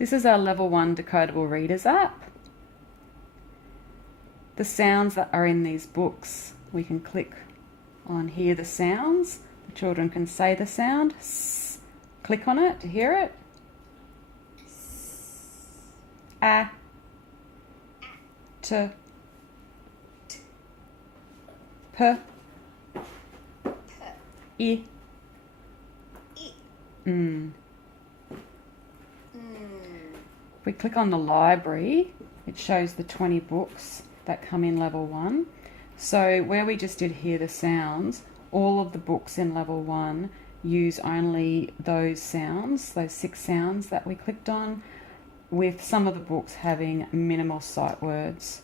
This is our Level 1 Decodable Readers app. The sounds that are in these books, we can click on Hear the Sounds. The children can say the sound. S. Click on it to hear it. A. T. P. I. If we click on the library, it shows the 20 books that come in Level 1. So where we just did Hear the Sounds, all of the books in Level 1 use only those sounds, those 6 sounds that we clicked on, with some of the books having minimal sight words.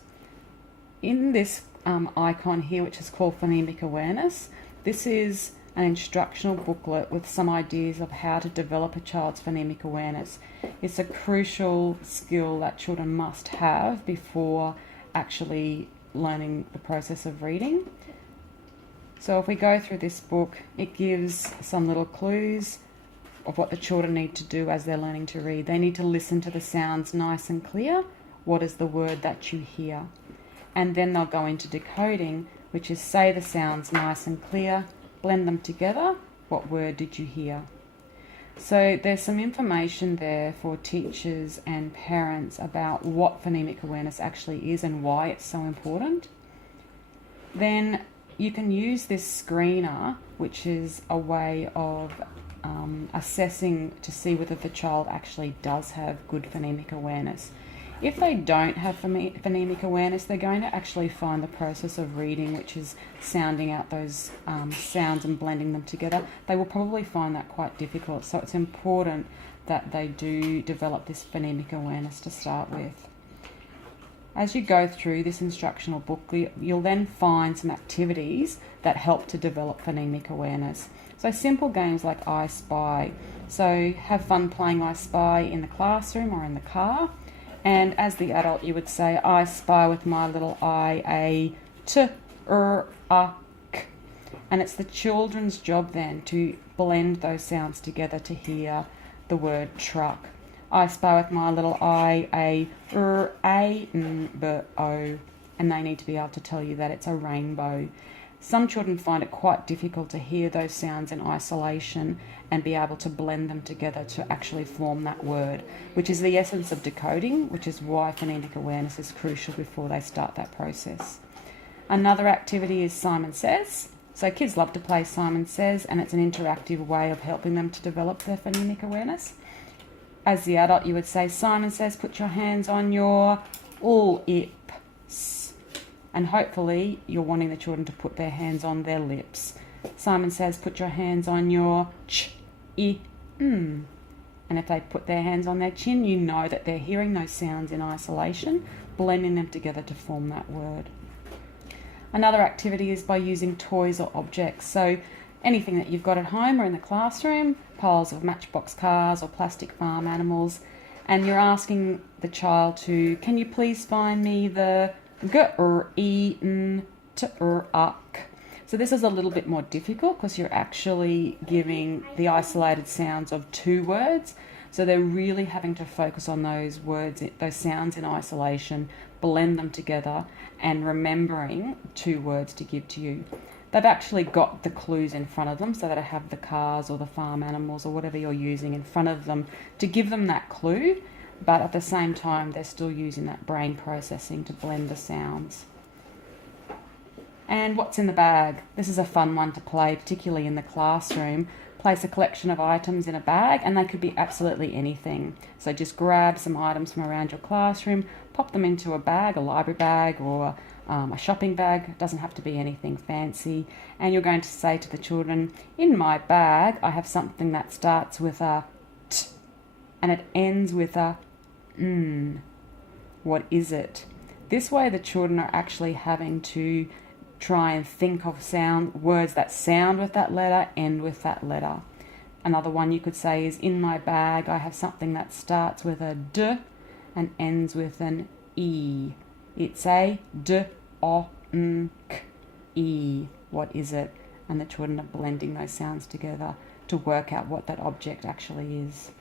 In this icon here, which is called Phonemic Awareness, this is an instructional booklet with some ideas of how to develop a child's phonemic awareness. It's a crucial skill that children must have before actually learning the process of reading. So if we go through this book, it gives some little clues of what the children need to do as they're learning to read. They need to listen to the sounds nice and clear. What is the word that you hear? And then they'll go into decoding, which is say the sounds nice and clear, blend them together. What word did you hear? So there's some information there for teachers and parents about what phonemic awareness actually is and why it's so important. Then you can use this screener, which is a way of assessing to see whether the child actually does have good phonemic awareness. If they don't have phonemic awareness, they're going to actually find the process of reading, which is sounding out those sounds and blending them together. They will probably find that quite difficult. So it's important that they do develop this phonemic awareness to start with. As you go through this instructional booklet, you'll then find some activities that help to develop phonemic awareness. So simple games like I Spy. So have fun playing I Spy in the classroom or in the car. And as the adult, you would say, I spy with my little eye a t, a, k. And it's the children's job then to blend those sounds together to hear the word truck. I spy with my little eye a, n, b, o. And they need to be able to tell you that it's a rainbow. Some children find it quite difficult to hear those sounds in isolation and be able to blend them together to actually form that word, which is the essence of decoding, which is why phonemic awareness is crucial before they start that process. Another activity is Simon Says. So kids love to play Simon Says, and it's an interactive way of helping them to develop their phonemic awareness. As the adult, you would say, Simon Says, put your hands on your lips. And hopefully you're wanting the children to put their hands on their lips. Simon Says, put your hands on your And if they put their hands on their chin, you know that they're hearing those sounds in isolation, blending them together to form that word. Another activity is by using toys or objects. So anything that you've got at home or in the classroom, piles of matchbox cars or plastic farm animals, and you're asking the child to, can you please find me the So this is a little bit more difficult because you're actually giving the isolated sounds of 2 words. So they're really having to focus on those words, those sounds in isolation, blend them together, and remembering 2 words to give to you. They've actually got the clues in front of them, so that I have the cars or the farm animals or whatever you're using in front of them to give them that clue. But at the same time, they're still using that brain processing to blend the sounds. And what's in the bag? This is a fun one to play, particularly in the classroom. Place a collection of items in a bag, and they could be absolutely anything. So just grab some items from around your classroom, pop them into a bag, a library bag or a shopping bag. It doesn't have to be anything fancy. And you're going to say to the children, in my bag, I have something that starts with a t and it ends with a n. What is it? This way the children are actually having to try and think of words that sound with that letter, end with that letter. Another one you could say is, in my bag I have something that starts with a d and ends with an e. It's a d, o, n, k, e. What is it? And the children are blending those sounds together to work out what that object actually is.